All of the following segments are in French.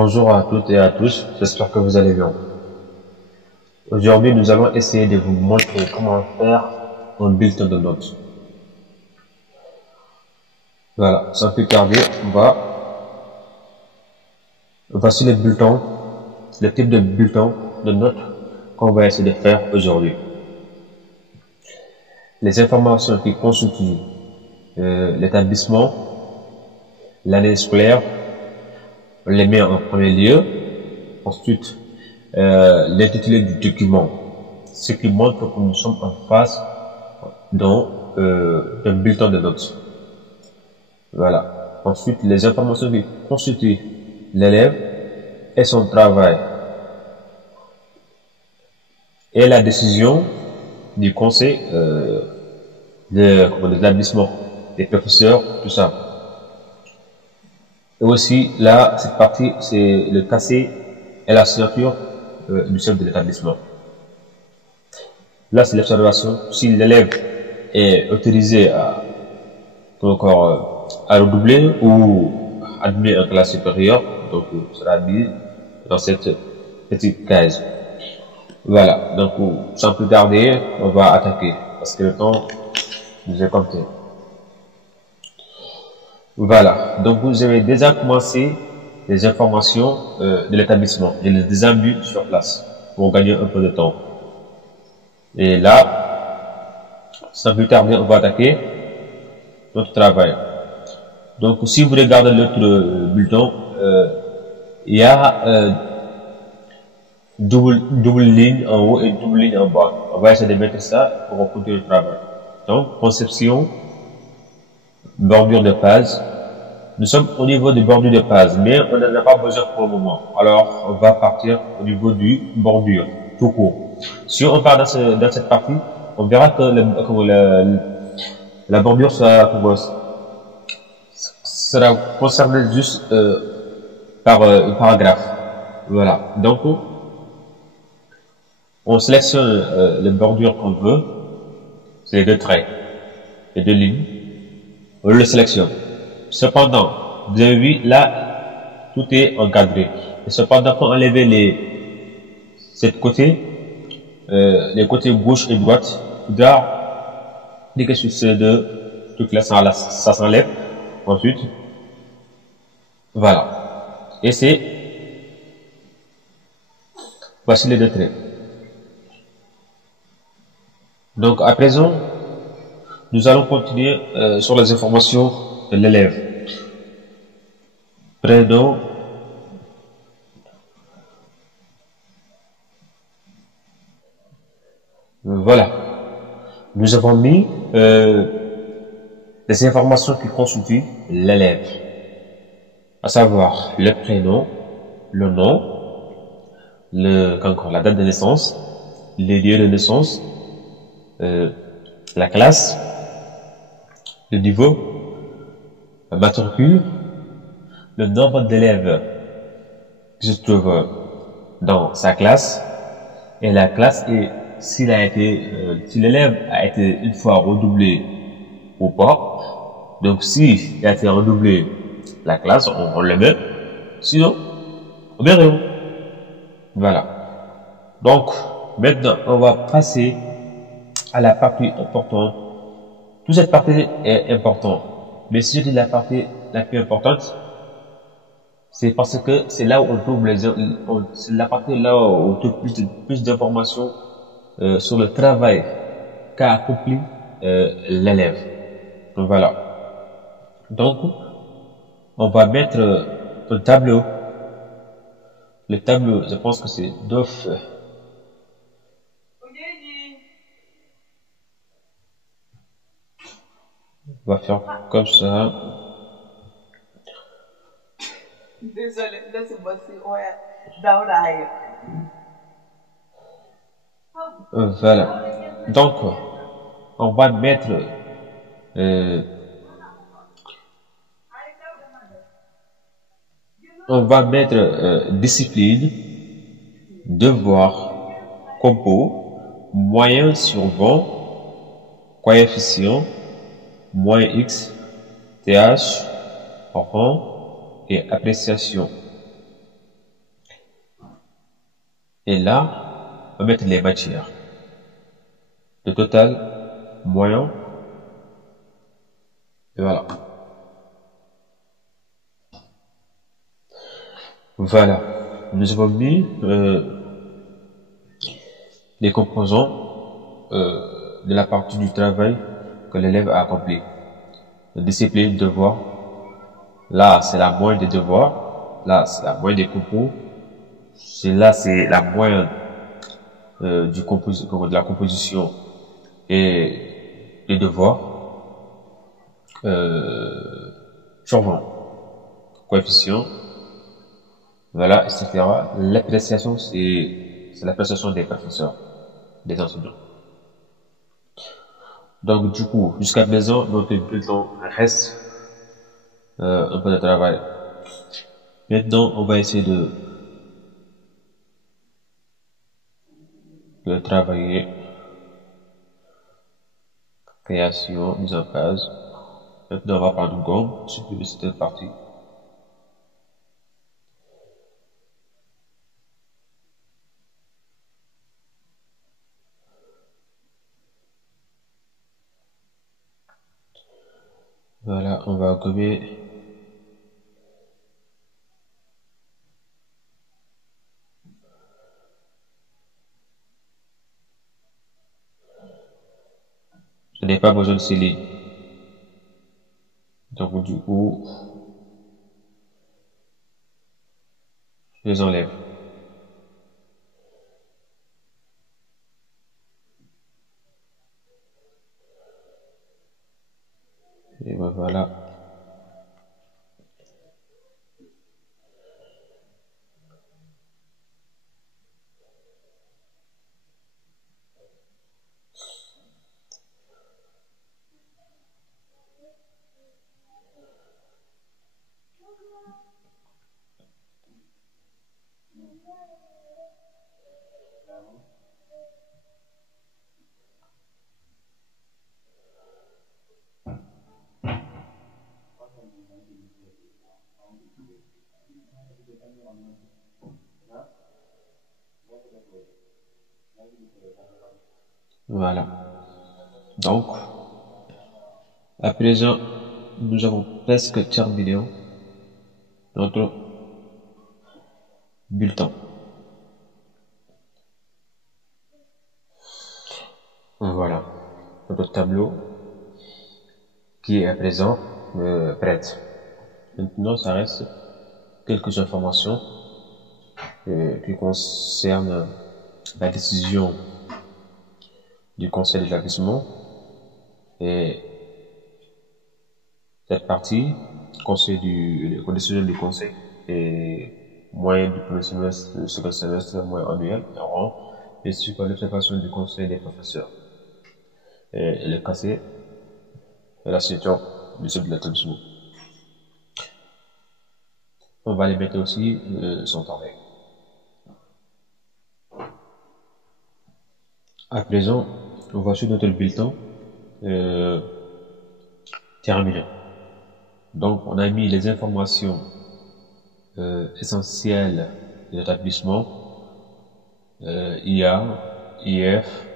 Bonjour à toutes et à tous, j'espère que vous allez bien. Aujourd'hui, nous allons essayer de vous montrer comment faire un bulletin de notes. Voilà, sans plus tarder, voici le bulletin, le type de bulletin de notes qu'on va essayer de faire aujourd'hui. Les informations qui constituent l'établissement, l'année scolaire, on les met en premier lieu. Ensuite, l'intitulé du document, ce qui montre que nous sommes en face d'un bulletin de notes. Voilà. Ensuite, les informations qui constituent l'élève et son travail et la décision du conseil de l'établissement, des professeurs, tout ça. Et aussi, là, cette partie, c'est le casier et la signature du chef de l'établissement. Là, c'est l'observation. Si l'élève est autorisé à redoubler ou admis en classe supérieure, donc sera mis dans cette petite case. Voilà, donc sans plus tarder, on va attaquer parce que le temps nous est compté. Voilà, donc vous avez déjà commencé les informations de l'établissement. Je les ai déjà mis sur place pour gagner un peu de temps. Et là, sans plus tarder, on va attaquer notre travail. Donc, si vous regardez l'autre bulletin, il y a double ligne en haut et double ligne en bas. On va essayer de mettre ça pour continuer le travail. Donc, conception, bordure de page. Nous sommes au niveau des bordures de page, mais on n'en a pas besoin pour le moment. Alors, on va partir au niveau du bordure, tout court. Si on part dans cette partie, on verra que la bordure sera concernée juste par un paragraphe. Voilà. Donc, on sélectionne les bordures qu'on veut. C'est les deux traits, les deux lignes. On le sélectionne. Cependant, vous avez vu, là, tout est encadré. Et cependant, pour enlever les côtés gauche et droite, il faudra cliquer sur ces deux trucs-là, ça s'enlève. Ensuite, voilà. Et voici les deux traits. Donc, à présent, nous allons continuer sur les informations de l'élève. Prénom, voilà. Nous avons mis les informations qui constituent l'élève, à savoir le prénom, le nom, la date de naissance, les lieux de naissance, la classe, le niveau, la matricule, le nombre d'élèves qui se trouvent dans sa classe et la classe, et si l'élève a été une fois redoublé ou pas. Donc si il a été redoublé la classe, on le met, sinon on met rien. Voilà. Donc maintenant on va passer à la partie importante. Toute cette partie est importante, mais si je dis la partie la plus importante, c'est parce que c'est là où on trouve c'est la partie là où on trouve plus d'informations sur le travail qu'a accompli l'élève. Voilà. Donc, on va mettre un tableau. Le tableau, je pense que c'est DOF. On va faire comme ça. Désolé, là c'est moi, Voilà. Donc, on va mettre discipline, devoir, compo, moyen sur 20, coefficient, moins x, th, rang et appréciation. Et là, on va mettre les matières. Le total, moyen, et voilà. Voilà. Nous avons mis les composants de la partie du travail que l'élève a accompli. La discipline, devoir. Là, c'est la moyenne des devoirs. Là, c'est la moyenne des compos. Là, c'est la moyenne de la composition et des devoirs. Sur 20. Coefficient. Voilà, etc. L'appréciation, c'est l'appréciation des professeurs, des enseignants. Donc, du coup, jusqu'à présent, notre bulletin reste un peu de travail. Maintenant, on va essayer de travailler. Création, mise en page. Maintenant, on va prendre une gomme, supprimer cette partie. Voilà, on va gommer. Je n'ai pas besoin de ces lignes. Donc, du coup, je les enlève. Et ben voilà. Voilà. Donc, à présent, nous avons presque terminé notre bulletin. Voilà. Notre tableau qui est à présent prêt. Maintenant, ça reste quelques informations qui concernent la décision du conseil d'établissement et cette partie, le décision du conseil et moyen du premier semestre, du second semestre, moyen annuel, bien sûr par l'observation du conseil des professeurs et le cassé et la signature du chef de l'établissement. On va les mettre aussi son travail. À présent, on va sur notre bulletin terminant. Donc, on a mis les informations essentielles de l'établissement, IA, IF,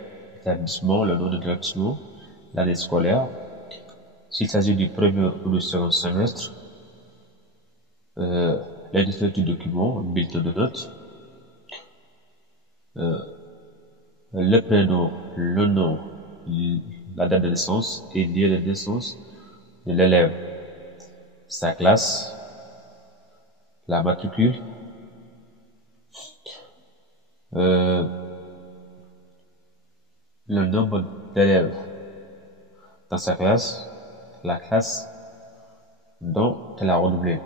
établissement, le nom de l'établissement, l'année scolaire, s'il s'agit du premier ou du second semestre, l'intitulé du document, un bulletin de notes, le prénom, le nom, la date de naissance et lieu de naissance de l'élève, sa classe, la matricule, le nombre d'élèves dans sa classe, la classe dont elle a redoublé.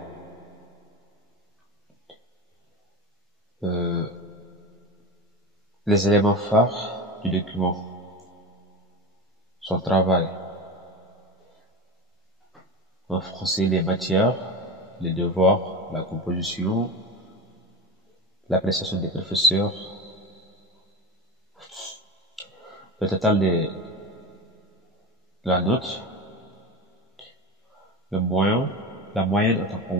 Les éléments phares du document, son travail, en français les matières, les devoirs, la composition, l'appréciation des professeurs, le total de la note, le moyen, la moyenne en tant que